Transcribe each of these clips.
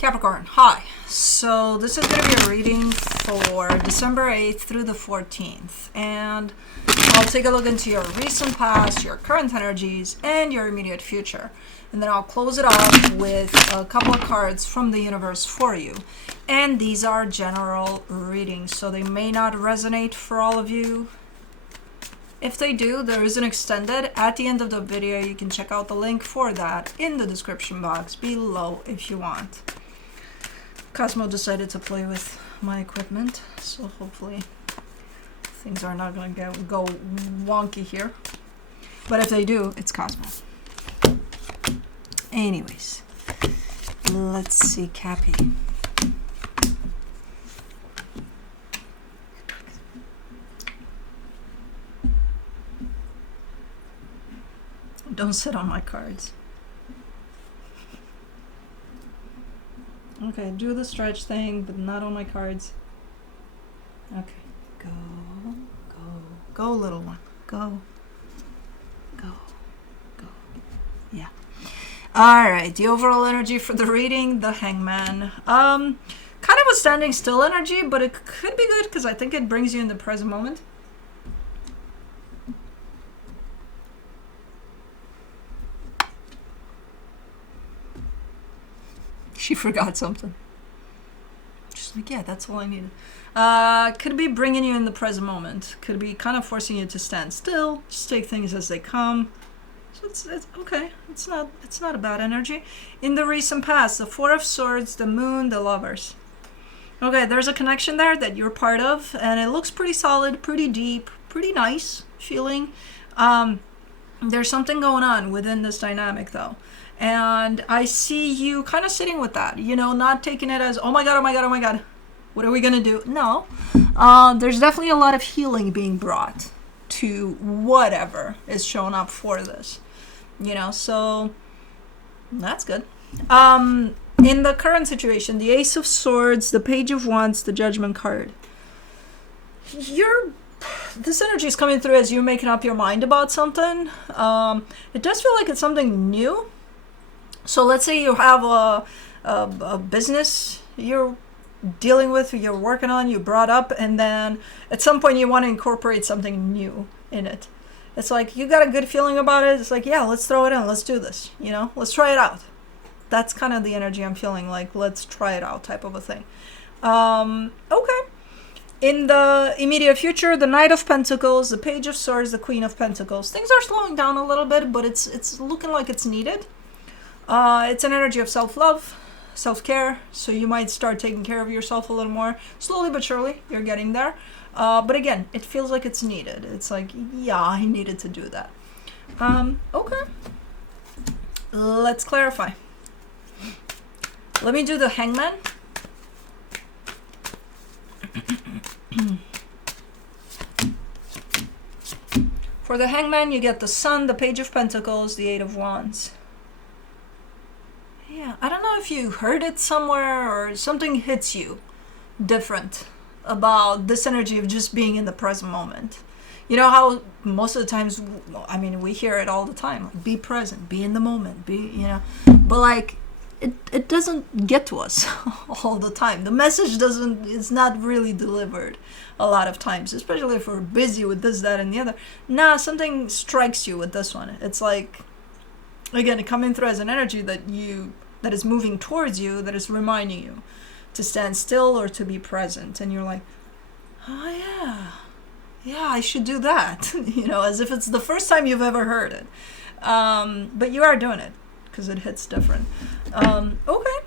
Capricorn, hi. So this is going to be a reading for December 8th through the 14th. And I'll take a look into your recent past, your current energies, and your immediate future. And then I'll close it off with a couple of cards from the universe for you. And these are general readings, so they may not resonate for all of you. If they do, there is an extended at the end of the video. You can check out the link for that in the description box below if you want. Cosmo decided to play with my equipment, so hopefully things are not going to go wonky here. But if they do, it's Cosmo. Anyways, let's see Cappy. Don't sit on my cards. Okay, do the stretch thing, but not on my cards. Okay, go, little one. Go. Yeah. All right, the overall energy for the reading, the hangman. Kind of a standing still energy, but it could be good because I think it brings you in the present moment. She forgot something. She's like, yeah, that's all I needed. Could be bringing you in the present moment. Could be kind of forcing you to stand still. Just take things as they come. So it's okay. It's not a bad energy. In the recent past, the Four of Swords, the Moon, the Lovers. Okay, there's a connection there that you're part of, and it looks pretty solid, pretty deep, pretty nice feeling. There's something going on within this dynamic, though. And I see you kind of sitting with that, you know, not taking it as, oh my God, oh my God, oh my God, what are we going to do? No, there's definitely a lot of healing being brought to whatever is showing up for this, you know, so that's good. In the current situation, the Ace of Swords, the Page of Wands, the Judgment card, this energy is coming through as you're making up your mind about something. It does feel like it's something new. So let's say you have a business you're dealing with, you're working on, you brought up, and then at some point you want to incorporate something new in it. It's like you got a good feeling about it. It's like, yeah, let's throw it in. Let's do this. You know, let's try it out. That's kind of the energy I'm feeling, like let's try it out type of a thing. Okay. In the immediate future, the Knight of Pentacles, the Page of Swords, the Queen of Pentacles. Things are slowing down a little bit, but it's looking like it's needed. It's an energy of self-love, self-care, so you might start taking care of yourself a little more. Slowly but surely, you're getting there. But again, it feels like it's needed. It's like, yeah, I needed to do that. Okay. Let's clarify. Let me do the hangman. For the hangman, you get the Sun, the Page of Pentacles, the Eight of Wands. Yeah, I don't know if you heard it somewhere or something hits you different about this energy of just being in the present moment. You know how most of the times, I mean, we hear it all the time, like, be present, be in the moment, but like, it doesn't get to us all the time. The message it's not really delivered a lot of times, especially if we're busy with this, that, and the other. Nah, something strikes you with this one. It's like, again, coming through as an energy that is moving towards you, that is reminding you to stand still or to be present. And you're like, oh yeah, I should do that. You know, as if it's the first time you've ever heard it. But you are doing it because it hits different. Okay.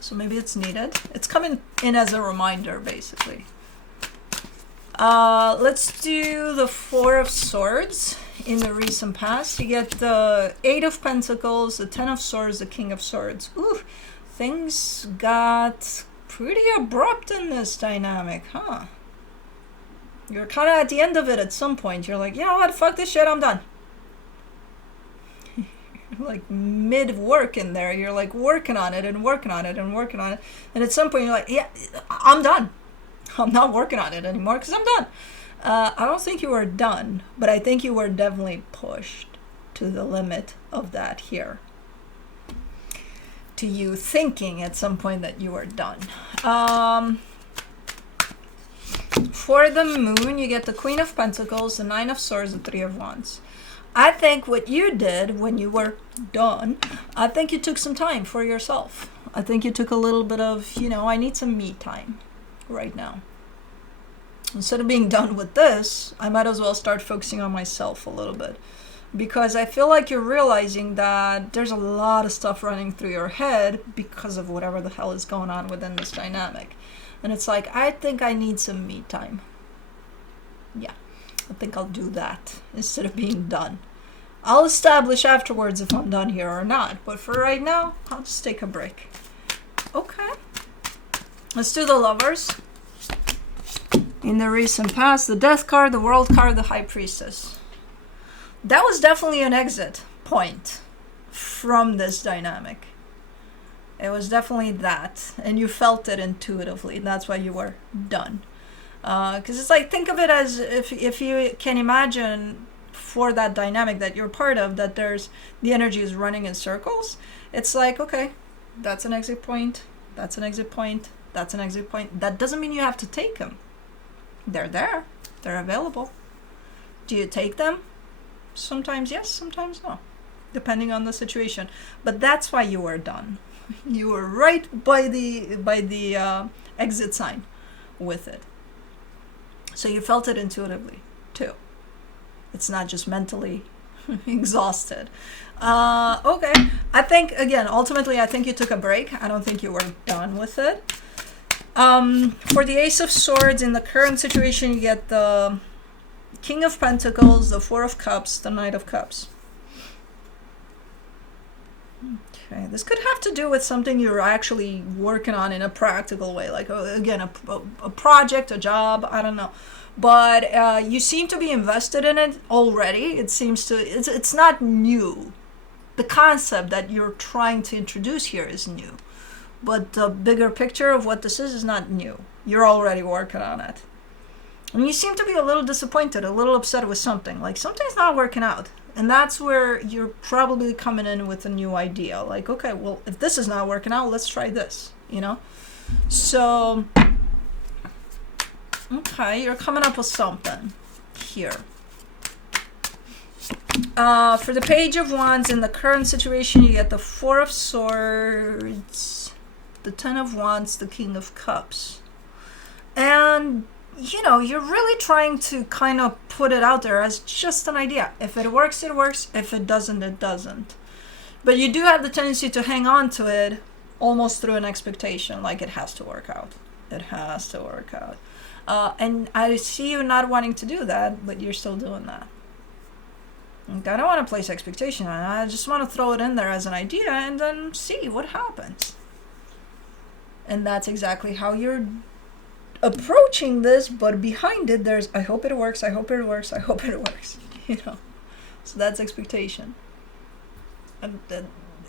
So maybe it's needed. It's coming in as a reminder, basically. Let's do the Four of Swords. In the recent past, you get the Eight of Pentacles, the Ten of Swords, the King of Swords. Ooh, things got pretty abrupt in this dynamic, huh? You're kind of at the end of it at some point. You're like, you know what, fuck this shit, I'm done. Like mid-work in there, you're like working on it and working on it and working on it. And at some point you're like, yeah, I'm done. I'm not working on it anymore because I'm done. I don't think you were done, but I think you were definitely pushed to the limit of that here. to you thinking at some point that you are done. For the moon, you get the Queen of Pentacles, the Nine of Swords, the Three of Wands. I think what you did when you were done, I think you took some time for yourself. I think you took a little bit of, I need some me time right now. Instead of being done with this, I might as well start focusing on myself a little bit. Because I feel like you're realizing that there's a lot of stuff running through your head because of whatever the hell is going on within this dynamic. And it's like, I think I need some me time. Yeah, I think I'll do that instead of being done. I'll establish afterwards if I'm done here or not. But for right now, I'll just take a break. Okay. Let's do the Lovers. In the recent past, the Death card, the World card, the High Priestess. That was definitely an exit point from this dynamic. It was definitely that. And you felt it intuitively. That's why you were done. Because it's like, think of it as if you can imagine for that dynamic that you're part of, that there's the energy is running in circles. It's like, okay, that's an exit point. That's an exit point. That's an exit point. That doesn't mean you have to take them. They're there. They're available. Do you take them? Sometimes yes, sometimes no, depending on the situation. But that's why you were done. You were right by the exit sign with it. So you felt it intuitively too. It's not just mentally exhausted. Okay, I think again, ultimately, I think you took a break. I don't think you were done with it. For the Ace of Swords, in the current situation, you get the King of Pentacles, the Four of Cups, the Knight of Cups. Okay, this could have to do with something you're actually working on in a practical way, like again, a project, a job, I don't know. But you seem to be invested in it already. It seems to, it's not new. The concept that you're trying to introduce here is new. But the bigger picture of what this is not new. You're already working on it. And you seem to be a little disappointed, a little upset with something. Like something's not working out. And that's where you're probably coming in with a new idea. Like, okay, well, if this is not working out, let's try this, So, okay, you're coming up with something here. For the Page of Wands, in the current situation, you get the Four of Swords, the Ten of Wands, the King of Cups. And you're really trying to kind of put it out there as just an idea. If it works, it works. If it doesn't, it doesn't. But you do have the tendency to hang on to it almost through an expectation, like it has to work out. It has to work out. And I see you not wanting to do that, but you're still doing that. I don't want to place expectation on it. I just want to throw it in there as an idea and then see what happens. And that's exactly how you're approaching this, but behind it there's I hope it works, I hope it works, I hope it works. So that's expectation. And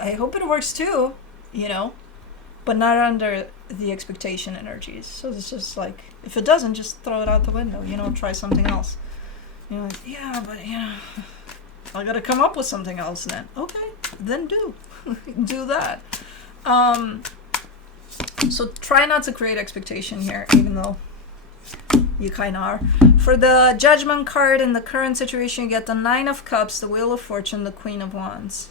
I hope it works too, but not under the expectation energies. So it's just like, if it doesn't, just throw it out the window, try something else. Like, yeah, but I gotta come up with something else then. Okay, then do do that. So try not to create expectation here, even though you kind of are. For the Judgment card, in the current situation, you get the Nine of Cups, the Wheel of Fortune, the Queen of Wands.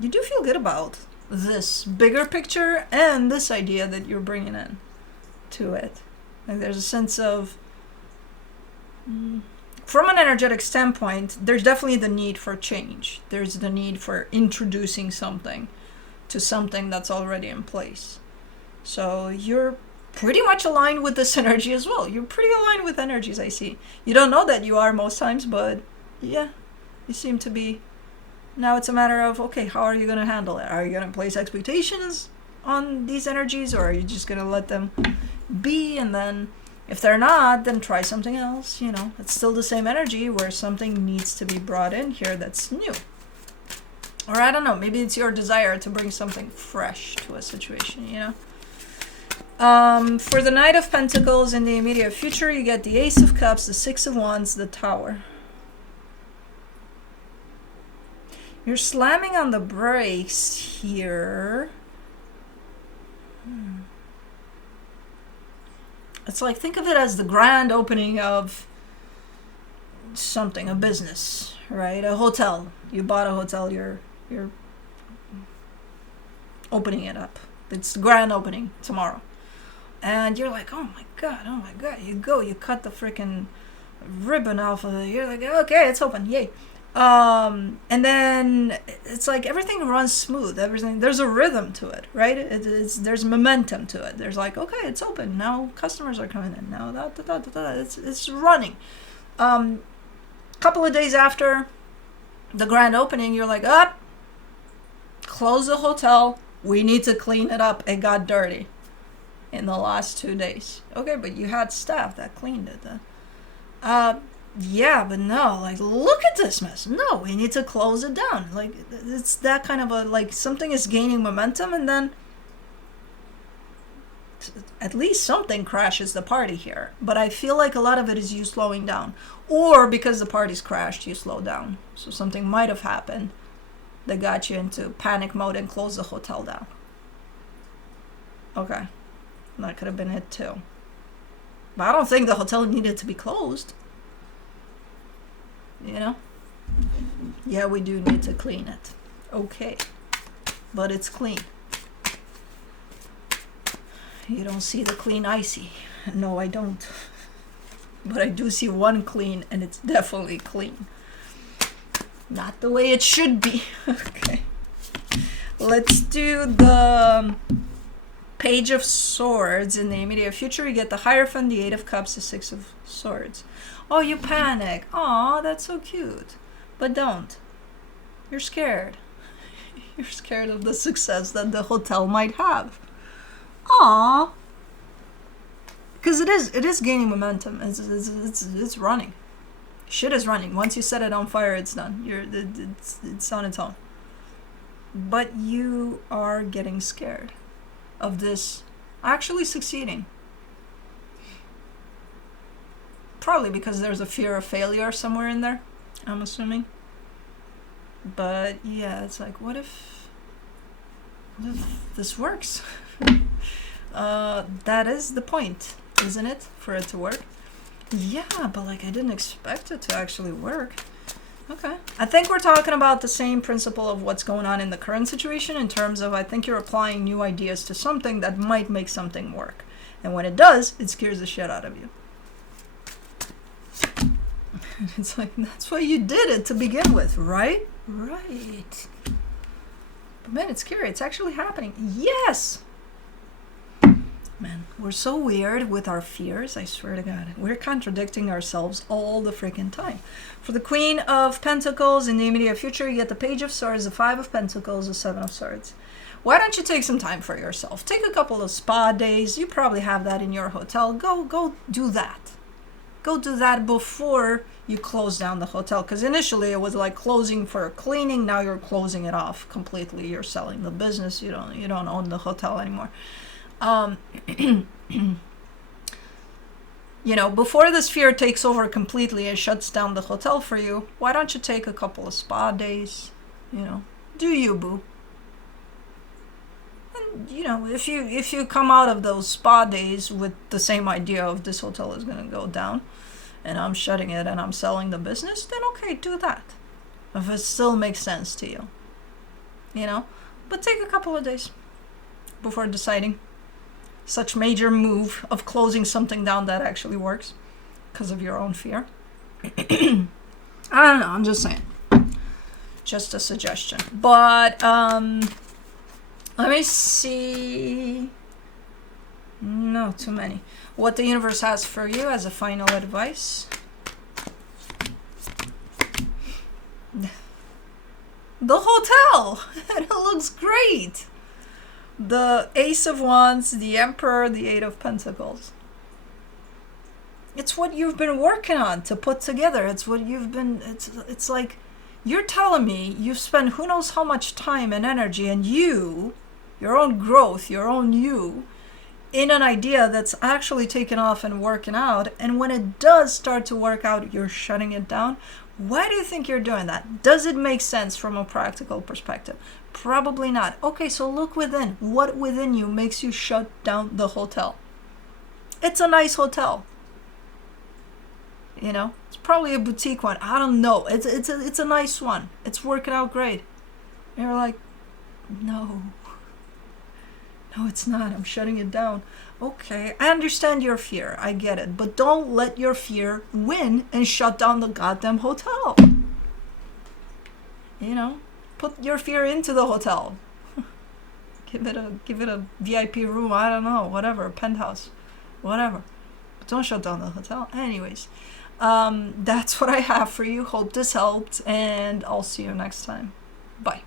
You do feel good about this bigger picture and this idea that you're bringing in to it. Like there's a sense of, from an energetic standpoint, there's definitely the need for change. There's the need for introducing something to something that's already in place. So you're pretty much aligned with this energy as well. You're pretty aligned with energies, I see. You don't know that you are most times, but yeah, you seem to be. Now it's a matter of, okay, how are you going to handle it? Are you going to place expectations on these energies, or are you just going to let them be? And then if they're not, then try something else. It's still the same energy where something needs to be brought in here that's new. Or I don't know, maybe it's your desire to bring something fresh to a situation, For the Knight of Pentacles, in the immediate future, you get the Ace of Cups, the Six of Wands, the Tower. You're slamming on the brakes here. It's like, think of it as the grand opening of something, a business, right? A hotel. You bought a hotel, you're opening it up. It's the grand opening tomorrow. And you're like, oh my god. You cut the freaking ribbon off of it. You're like, okay, it's open, yay. And then it's like everything runs smooth. Everything, there's a rhythm to it, right? There's momentum to it. There's like, okay, it's open now. Customers are coming in now. It's running. Couple of days after the grand opening, you're like, up, close the hotel. We need to clean it up. It got dirty in the last 2 days. Okay, but you had staff that cleaned it. Yeah, but no, like, look at this mess. No, we need to close it down. Like, it's that kind of a, like, something is gaining momentum, and then at least something crashes the party here. But I feel like a lot of it is you slowing down. Or because the party's crashed, you slow down. So something might have happened that got you into panic mode and closed the hotel down. Okay, that could have been it too. But I don't think the hotel needed to be closed. You know? Yeah, we do need to clean it. Okay. But it's clean. You don't see the clean icy. No, I don't. But I do see one clean, and it's definitely clean. Not the way it should be. Okay. Let's do the Page of Swords. In the immediate future, you get the Hierophant, the Eight of Cups, the Six of Swords. Oh, you panic. Aw, that's so cute. But don't. You're scared. You're scared of the success that the hotel might have. Aw. Because it is gaining momentum. It's running. Shit is running. Once you set it on fire, it's done. It's on its own. But you are getting scared of this actually succeeding. Probably because there's a fear of failure somewhere in there, I'm assuming. But yeah, it's like, what if this works? That is the point, isn't it? For it to work. Yeah, but like I didn't expect it to actually work. Okay. I think we're talking about the same principle of what's going on in the current situation in terms of I think you're applying new ideas to something that might make something work. And when it does, it scares the shit out of you. It's like, that's why you did it to begin with, right? Right. But man, it's scary. It's actually happening. Yes! Man, we're so weird with our fears, I swear to God. We're contradicting ourselves all the freaking time. For the Queen of Pentacles, in the immediate future, you get the Page of Swords, the Five of Pentacles, the Seven of Swords. Why don't you take some time for yourself? Take a couple of spa days. You probably have that in your hotel. Go do that. Go do that before you close down the hotel. Because initially it was like closing for cleaning. Now you're closing it off completely. You're selling the business. You don't own the hotel anymore. You know, before this fear takes over completely and shuts down the hotel for you, why don't you take a couple of spa days? You know, do you, boo? And you know, if you come out of those spa days with the same idea of this hotel is going to go down, and I'm shutting it and I'm selling the business, then okay, do that. If it still makes sense to you, you know, but take a couple of days before deciding such major move of closing something down that actually works because of your own fear. I don't know, I'm just saying. Just a suggestion. But let me see. No, too many. What the universe has for you as a final advice. The hotel. It looks great. The Ace of Wands, the Emperor, the Eight of Pentacles. It's what you've been working on to put together. It's what you've been, it's like, you're telling me you've spent who knows how much time and energy and your own growth, your own you, in an idea that's actually taken off and working out. And when it does start to work out, you're shutting it down. Why do you think you're doing that? Does it make sense from a practical perspective? Probably not. Okay, so look within. What within you makes you shut down the hotel? It's a nice hotel. You know, it's probably a boutique one. I don't know. It's a nice one. It's working out great. And you're like, no, it's not. I'm shutting it down. Okay, I understand your fear. I get it. But don't let your fear win and shut down the goddamn hotel. You know, put your fear into the hotel. give it a VIP room. I don't know, whatever, a penthouse, whatever. But don't shut down the hotel. Anyways, that's what I have for you. Hope this helped, and I'll see you next time. Bye.